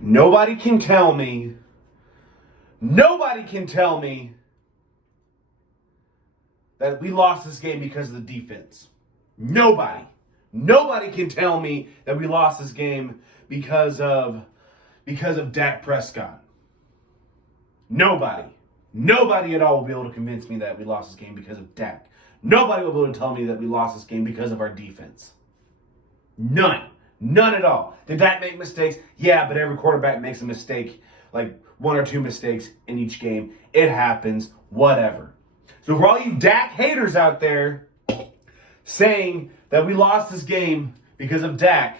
Nobody can tell me that we lost this game because of the defense. Nobody. Nobody can tell me that we lost this game because of Dak Prescott. Nobody. Nobody at all will be able to convince me that we lost this game because of Dak. Nobody will be able to tell me that we lost this game because of our defense. None. None at all. Did Dak make mistakes? Yeah, but every quarterback makes a mistake, like one or two mistakes in each game. It happens. Whatever. So for all you Dak haters out there saying that we lost this game because of Dak,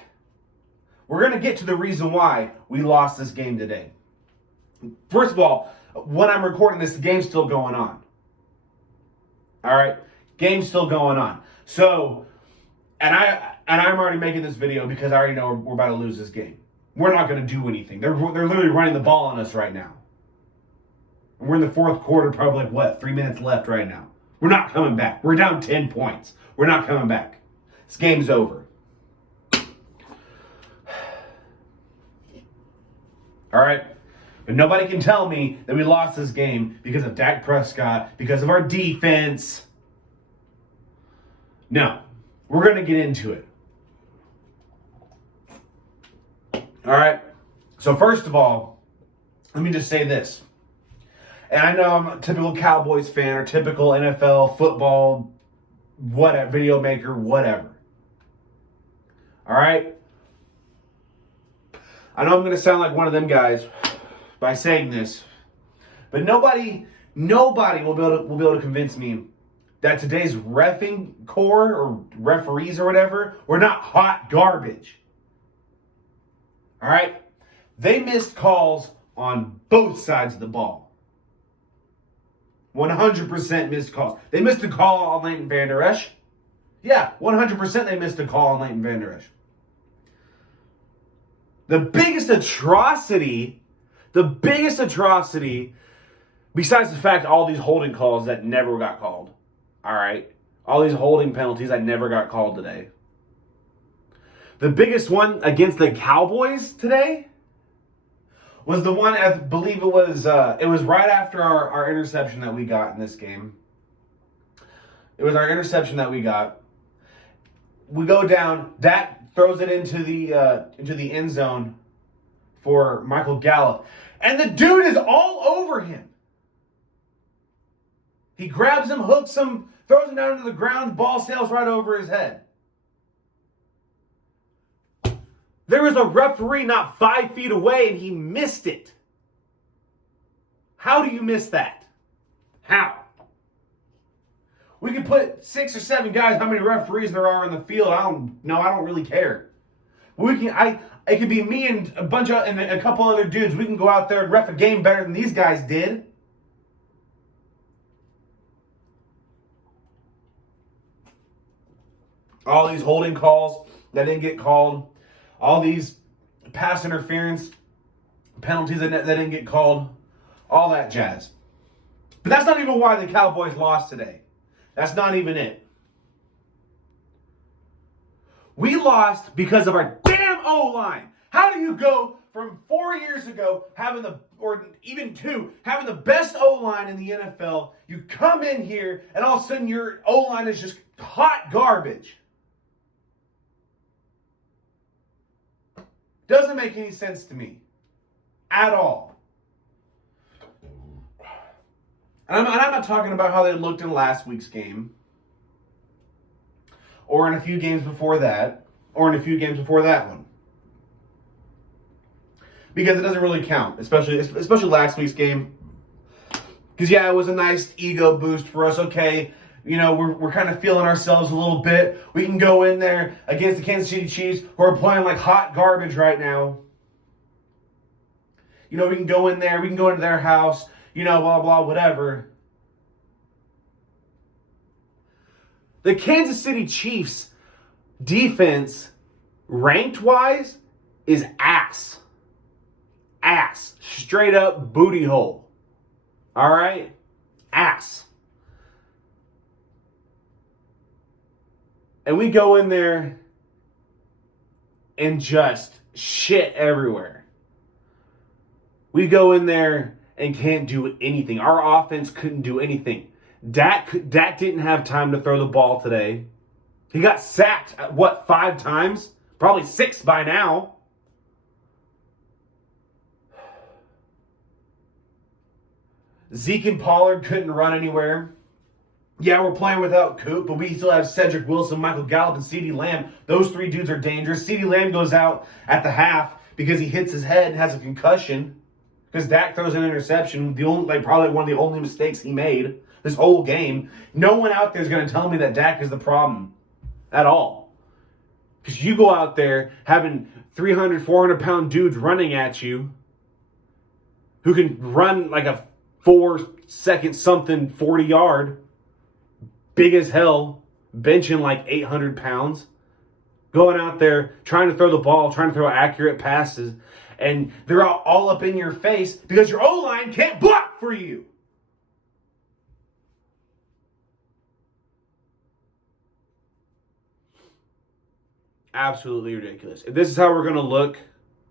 we're going to get to the reason why we lost this game today. First of all, when I'm recording this, the game's still going on. All right? Game's still going on. So, and I'm already making this video because I already know we're about to lose this game. We're not going to do anything. They're literally running the ball on us right now. We're in the fourth quarter, probably 3 minutes left right now. We're not coming back. We're down 10 points. We're not coming back. This game's over. All right? But nobody can tell me that we lost this game because of Dak Prescott, because of our defense. No. We're going to get into it. All right? So first of all, let me just say this. And I know I'm a typical Cowboys fan or typical NFL, football, whatever, video maker, whatever. All right? I know I'm going to sound like one of them guys by saying this, but nobody will be able to convince me that today's reffing core or referees or whatever were not hot garbage. All right? They missed calls on both sides of the ball. 100% missed calls. They missed a call on Leighton Vander Esch. Yeah, 100% they missed a call on Leighton Vander Esch. The biggest atrocity, besides the fact all these holding calls that never got called, all right? All these holding penalties that never got called today. The biggest one against the Cowboys today was the one, I believe it was right after our interception that we got in this game. It was our interception that we got. We go down, Dak throws it into the end zone for Michael Gallup. And the dude is all over him. He grabs him, hooks him, throws him down to the ground, ball sails right over his head. There was a referee not 5 feet away, and he missed it. How do you miss that? How? We could put 6 or 7 guys, how many referees there are in the field. I don't really care. It could be me and a couple other dudes. We can go out there and ref a game better than these guys did. All these holding calls that didn't get called. All these pass interference penalties that didn't get called. All that jazz. But that's not even why the Cowboys lost today. That's not even it. We lost because of our damn O-line. How do you go from 4 years ago having having the best O-line in the NFL, you come in here and all of a sudden your O-line is just hot garbage? Doesn't make any sense to me. At all. And I'm not talking about how they looked in last week's game. Or in a few games before that. Or in a few games before that one. Because it doesn't really count. Especially last week's game. Because yeah, it was a nice ego boost for us. Okay, you know, we're kind of feeling ourselves a little bit. We can go in there against the Kansas City Chiefs, who are playing like hot garbage right now. You know, we can go in there, we can go into their house, you know, blah, blah, whatever. The Kansas City Chiefs defense, ranked-wise, is ass. Ass. Straight up booty hole. All right? Ass. And we go in there and just shit everywhere. We go in there and can't do anything. Our offense couldn't do anything. Dak didn't have time to throw the ball today. He got sacked, 5 times? Probably 6 by now. Zeke and Pollard couldn't run anywhere. Yeah, we're playing without Coop, but we still have Cedric Wilson, Michael Gallup, and CeeDee Lamb. Those 3 dudes are dangerous. CeeDee Lamb goes out at the half because he hits his head and has a concussion. Because Dak throws an interception, probably one of the only mistakes he made this whole game. No one out there is going to tell me that Dak is the problem at all. Because you go out there having 300, 400-pound dudes running at you who can run like a 4-second something 40-yard, big as hell, benching like 800 pounds, going out there trying to throw the ball, trying to throw accurate passes, and they're all up in your face because your O-line can't block for you. Absolutely ridiculous. If this is how we're going to look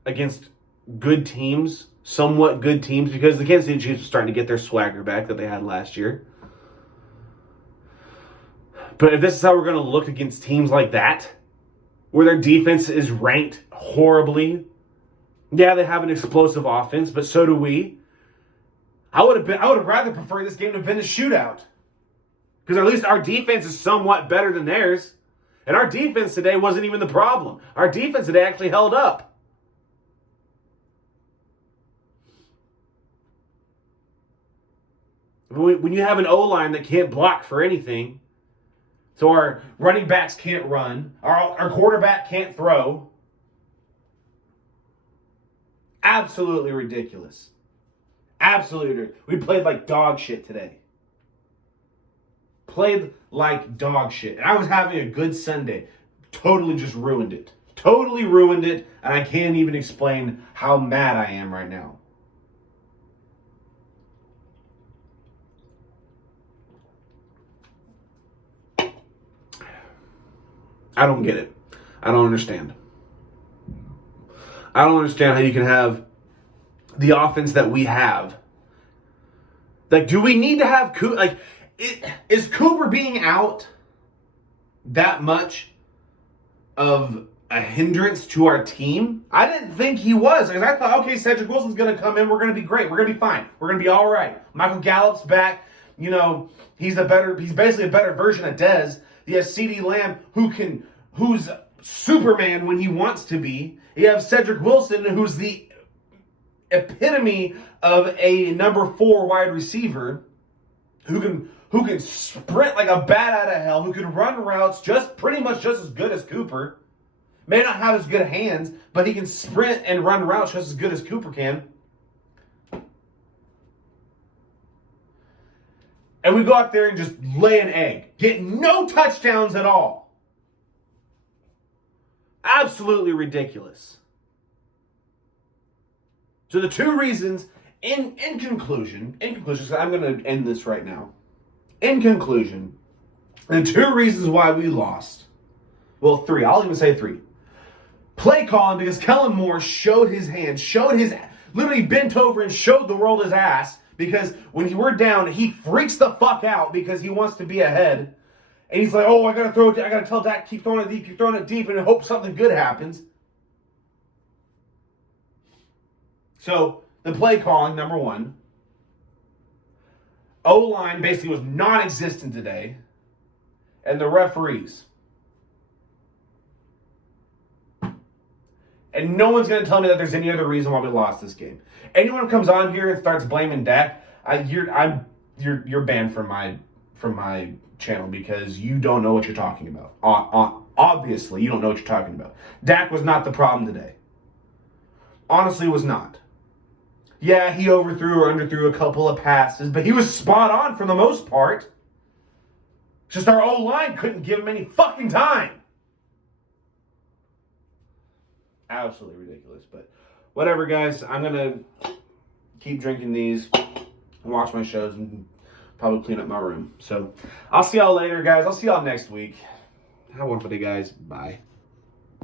against good teams, somewhat good teams, because the Kansas City Chiefs are starting to get their swagger back that they had last year. But if this is how we're going to look against teams like that, where their defense is ranked horribly, yeah, they have an explosive offense, but so do we. I would have rather preferred this game to have been a shootout. Because at least our defense is somewhat better than theirs. And our defense today wasn't even the problem. Our defense today actually held up. When you have an O-line that can't block for anything, so our running backs can't run, our quarterback can't throw, absolutely ridiculous. Absolutely. We played like dog shit today. Played like dog shit. And I was having a good Sunday. Totally just ruined it. Totally ruined it. And I can't even explain how mad I am right now. I don't get it. I don't understand. I don't understand how you can have the offense that we have. Like, do we need to have Cooper? Like, is Cooper being out that much of a hindrance to our team? I didn't think he was. Like, I thought, okay, Cedric Wilson's going to come in. We're going to be great. We're going to be fine. We're going to be all right. Michael Gallup's back. You know, he's basically a better version of Dez. You have CeeDee Lamb who's Superman when he wants to be. You have Cedric Wilson, who's the epitome of a number 4 wide receiver who can sprint like a bat out of hell, who can run routes pretty much just as good as Cooper. May not have as good hands, but he can sprint and run routes just as good as Cooper can. And we go out there and just lay an egg. Get no touchdowns at all. Absolutely ridiculous. So the 2 reasons, in conclusion, so I'm going to end this right now. In conclusion, the 2 reasons why we lost, well, 3, I'll even say 3. Play calling, because Kellen Moore showed his hand, literally bent over and showed the world his ass, because when we're down, he freaks the fuck out because he wants to be ahead. And he's like, oh, I got to tell Dak, keep throwing it deep, and hope something good happens. So, the play calling, number 1. O-line basically was non-existent today. And the referees. And no one's going to tell me that there's any other reason why we lost this game. Anyone who comes on here and starts blaming Dak, you're banned from my channel because you don't know what you're talking about. Obviously, you don't know what you're talking about. Dak was not the problem today. Honestly, was not. Yeah, he overthrew or underthrew a couple of passes, but he was spot on for the most part. Just our O-line couldn't give him any fucking time. Absolutely ridiculous, but whatever, guys. I'm going to keep drinking these and watch my shows and probably clean up my room. So I'll see y'all later, guys. I'll see y'all next week. Have a wonderful day, guys. Bye.